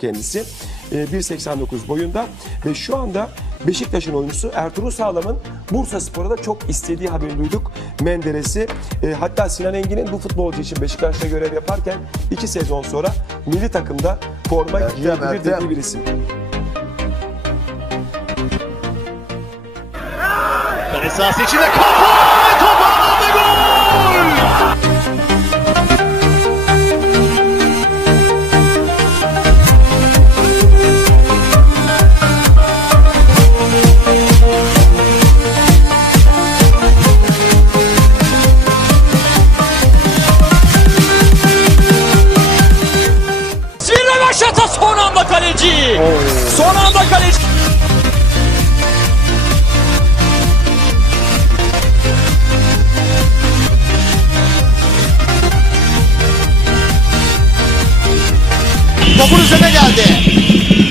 kendisi e, 1.89 boyunda ve şu anda Beşiktaş'ın oyuncusu Ertuğrul Sağlam'ın Bursa Spor'a da çok istediği haberini duyduk. Menderes'i e, hatta Sinan Engin'in bu futbolcu için Beşiktaş'ta görev yaparken iki sezon sonra milli takımda forma giyebilir dediği bir isim. Kale sahası içinde kafa kaleci. Son anda kaleci. Topun üzerine geldi.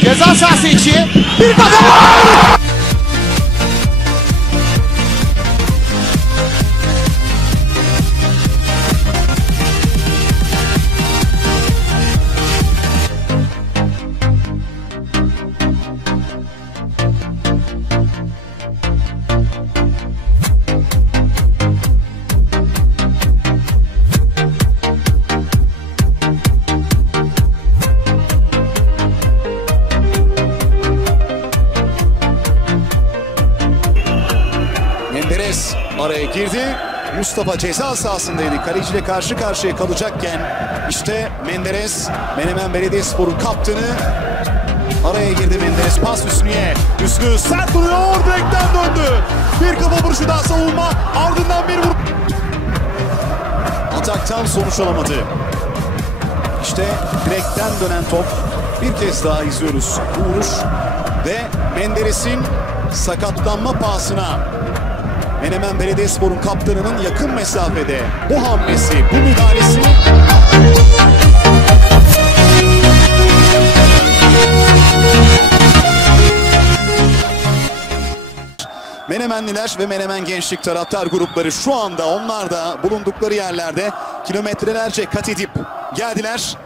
Ceza sahası içi. Araya girdi. Mustafa ceza sahasındaydı. Kaleciyle karşı karşıya kalacakken işte Menderes Menemen Belediyespor'un kaptanı araya girdi Menderes pas Hüsnü'ye. Hüsnü sert duruyor direkten döndü. Bir kafa vuruşu daha savunma ardından bir vur. Ataktan sonuç alamadı. İşte direkten dönen top bir kez daha izliyoruz. Bu vuruş ve Menderes'in sakatlanma pahasına Menemen Belediyespor'un kaptanının yakın mesafede bu hamlesi, bu müdahalesi Menemenliler ve Menemen Gençlik taraftar grupları şu anda onlar da bulundukları yerlerde kilometrelerce kat edip geldiler.